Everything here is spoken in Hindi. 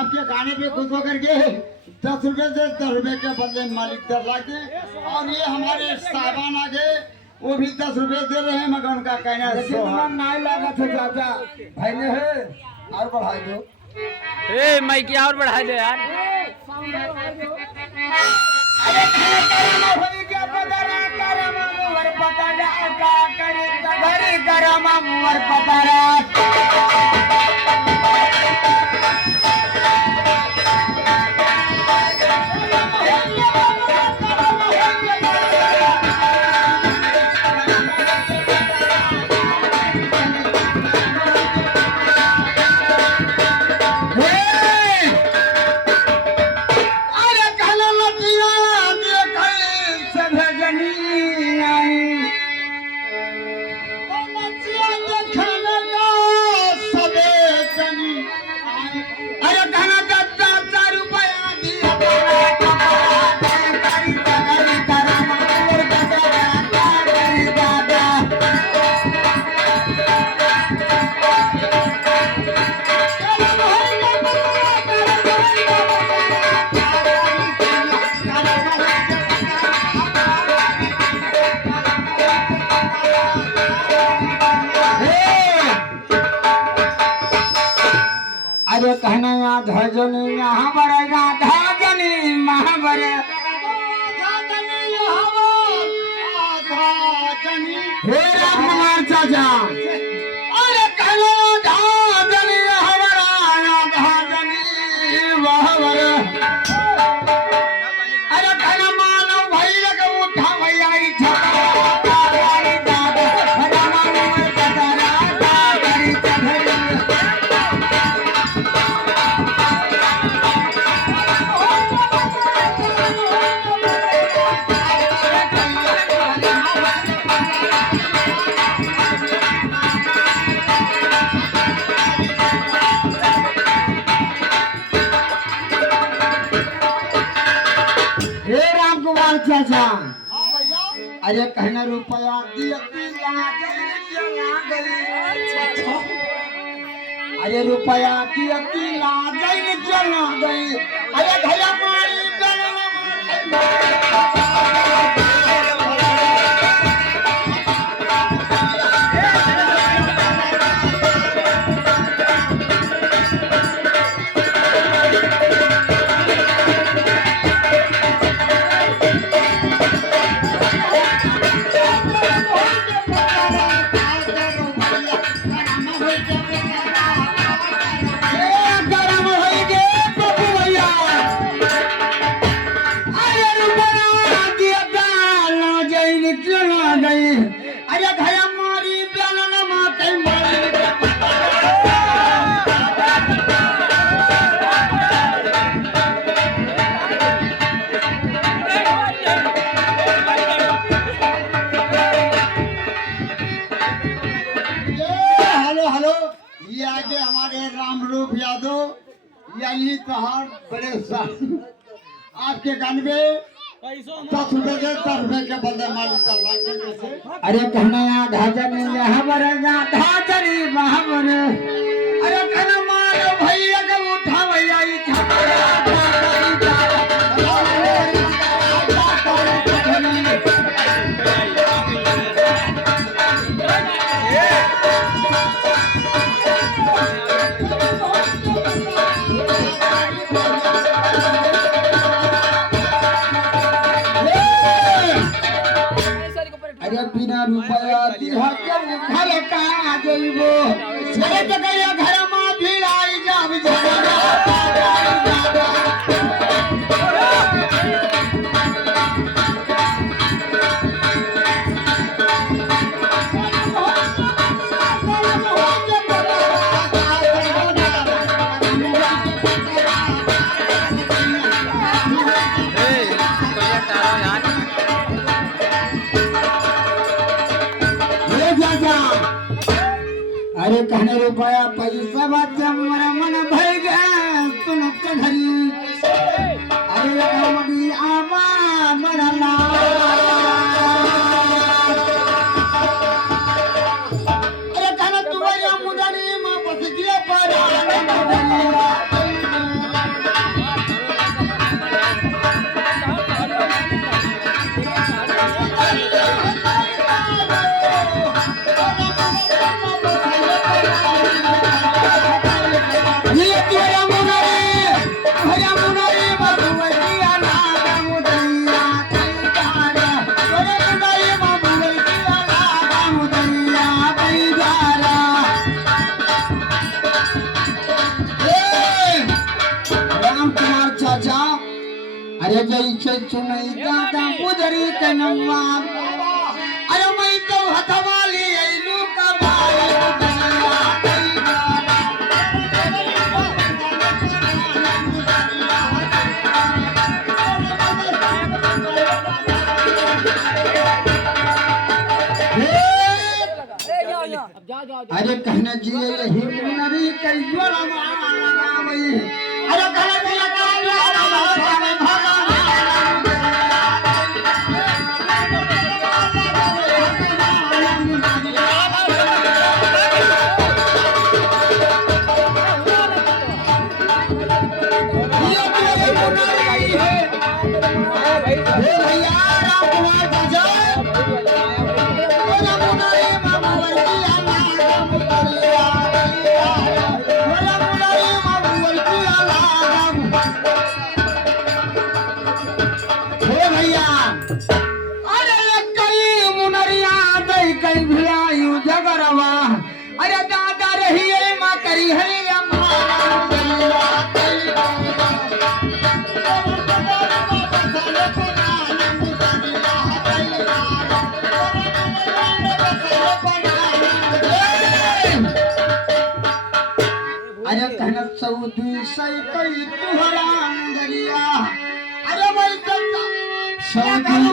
आपके गाने पे खुश होकर के 10 रुपए से 10 रुपए के बदले मालिक 10 लाख दे और ये हमारे साहबान आ गए वो भी 10 रुपए दे रहे हैं मगर उनका कहना नहीं लगा था चाचा भाई ने है और बढ़ा दो ए मैं क्या और बढ़ा दे यार अरे क्या अरे कहना यहाँ धजनी यहाँ बरेगा धजनी महाबर हे राम कुमार चाचा अरे कहना धजनी यहाँ बरेगा धजनी महाबर अरे कहना मानो भैया का उठा भैया इच्छा चाचा अरे कहना रुपया अरे रुपया की चला गई अरे भैया हमारे रामरूप यादव यही त्योहार बड़े आपके गान में 10 रुपए से 10 रुपए के बदले मालिक का लाख अरे कहना यहाँ ढाजनी यहाँ बरेगा ढाजनी वहाँ बने अरे कहना मारो भैया का उठा भैया कहना रुपया दिहा के घर का जइबो अरे तो गया घर में भिड़ाई जाब अरे कहने रुपया पैसा बात मेरा मन भर गया तुम घरी अरे मगी आमा मरला अरे कहना तुम्हारी मुदरी मां बस गया पर अरे जैसे चुनई दादा उधरी के नम्मा अरे मैं तो हथवाली ऐलू का अरे कहना जी यही नरी कई जोड़ा अरे कहना जगरवा अरे दादा रही माँ करी है अरे कहना चौधरी सही कई तुहरा दरिया अरे भाई सौदी